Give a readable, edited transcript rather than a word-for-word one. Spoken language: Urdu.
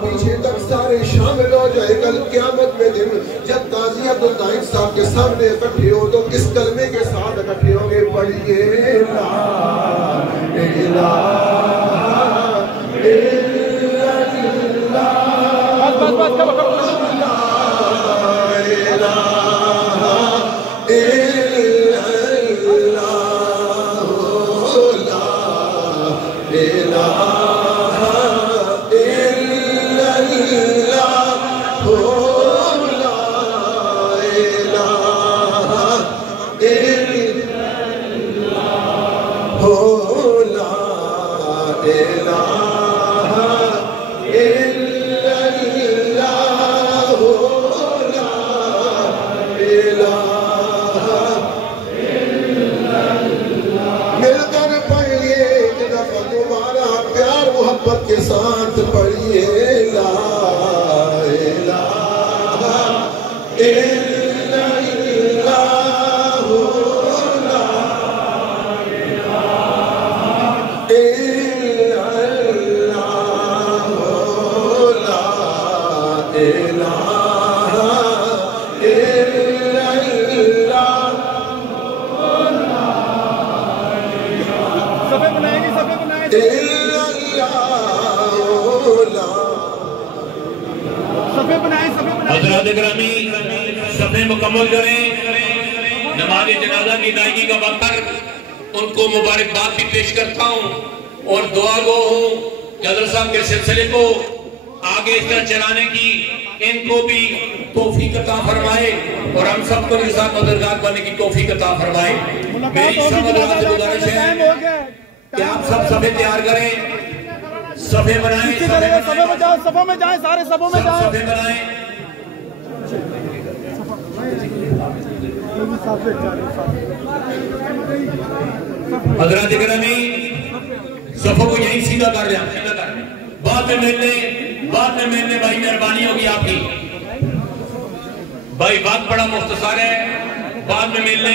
پیچھے تک سارے شامل ہو جائے کل قیامت میں دن جب قاضی عبدالدائم صاحب کے سامنے اکٹھے ہو تو کس کلمے کے ساتھ اکٹھے ہوں گے؟ پڑھیے لا الہ الا اللہ کے ساتھ پڑھیے لا الہ الا اللہ لا الہ الا اللہ لا الہ الا اللہ۔ صفحے بنائیں گے حضرات گرامی صفحے مکمل کریں۔ نماز جنازہ کی ادائیگی کا وقت پر ان کو مبارکباد بھی پیش کرتا ہوں اور دعا گو ہوں کہ حضرت صاحب کے سلسلے کو آگے اس طرح چلانے کی ان کو بھی توفیق عطا فرمائے اور ہم سب کو بھی ساتھ مددگار بننے کی توفیق عطا فرمائے۔ میری سب حضرات سے گزارش ہے کہ آپ سب صفحے تیار کریں، صفحے بنائیں، صفوں میں جائیں، سارے صفوں میں جائیں، صفحے بنائیں۔ حضرات گرامی صفوں کو یہیں سیدھا کر رہے ہیں، بعد میں ملنے بھائی مہربانی ہوگی آپ کی بھائی، بات بڑا مختصر ہے، بعد میں ملنے